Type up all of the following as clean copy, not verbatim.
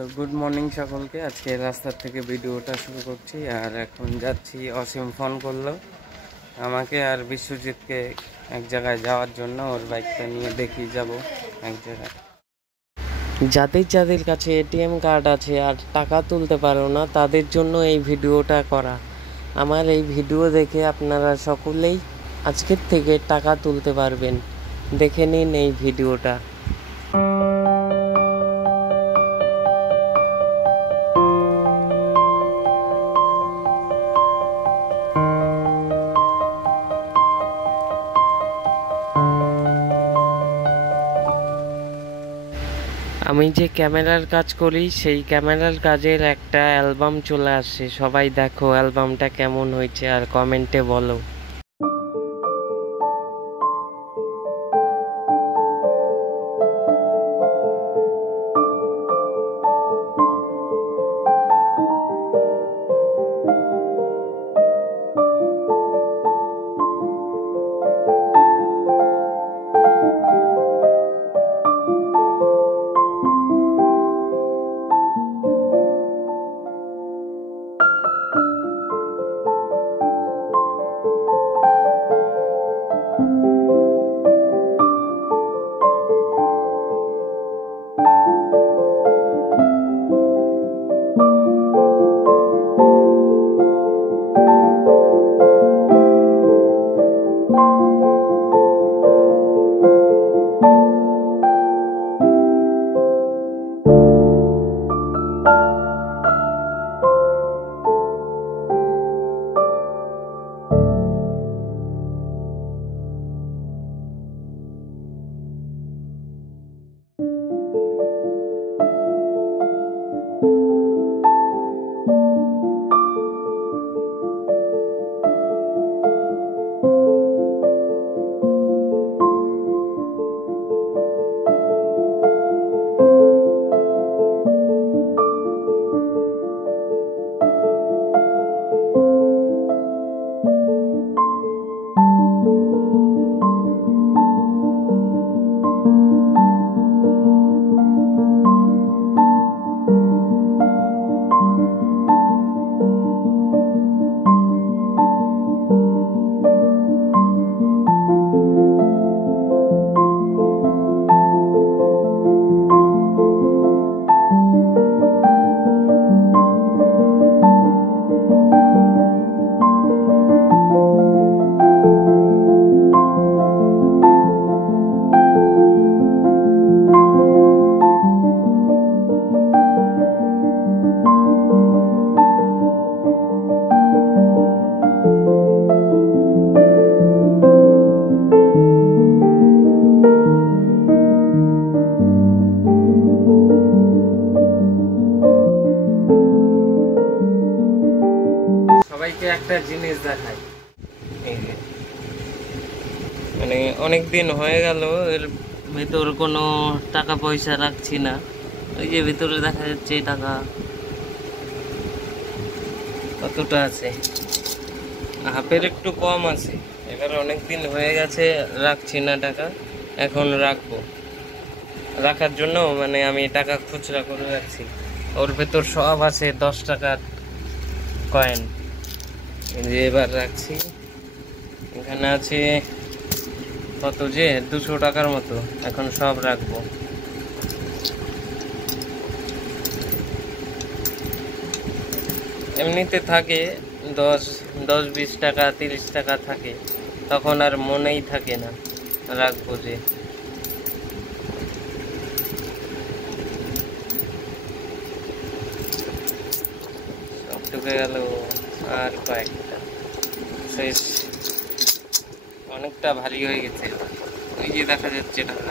তো good morning সকলকে। আজকে রাস্তার থেকে ভিডিওটা শুরু করছি। আর এখন যাচ্ছি, অসীম ফোন করলো আমাকে আর বিশ্বজিৎকে এক জায়গায় যাওয়ার জন্য। ওর বাইকটা নিয়ে দেখি যাব এক জায়গায়। যাদের কাছে এটিএম কার্ড আছে আর টাকা তুলতে পারো না, তাদের জন্য এই ভিডিওটা করা। আমার এই ভিডিও দেখে আপনারা সকলেই আজকের থেকে টাকা তুলতে পারবেন। দেখে নিন এই ভিডিওটা। আমি যে ক্যামেরার কাজ করি, সেই ক্যামেরার কাজের একটা অ্যালবাম চলে আসছে। সবাই দেখো অ্যালবামটা কেমন হয়েছে আর কমেন্টে বলো। সবাইকে একটা জিনিস দেখাই। মানে অনেক দিন হয়ে গেল এর ভেতর কোনো টাকা পয়সা রাখছি না। ওই যে ভিতরে দেখা যাচ্ছে টাকা কতটা আছে, হাফের একটু কম আছে। এবার অনেক দিন হয়ে গেছে রাখছি না টাকা, এখন রাখবো। রাখার জন্য মানে আমি টাকা খুচরা করে রাখছি। ওর ভেতর সব আছে 10 টাকার কয়েন। এবার রাখছি। এখানে আছে কত যে 200 টাকার মতো। এখন সব রাখবো। এমনিতে থাকে 10-20 টাকা 30 টাকা থাকে, তখন আর মনেই থাকে না রাখবো যে। সব ঢুকে গেল আর কয়েকটা শেষ। অনেকটা ভারী হয়ে গেছে। ওই যে দেখা যাচ্ছে টাকা।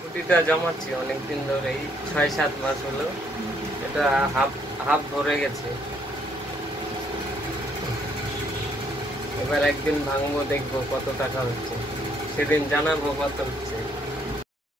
খুঁটিটা জমাচ্ছি অনেকদিন ধরেই, 6-7 মাস হলো। এটা হাফ ভরে গেছে। এবার একদিন ভাঙবো, দেখবো কত টাকা হচ্ছে, সেদিন জানাবো কত হচ্ছে।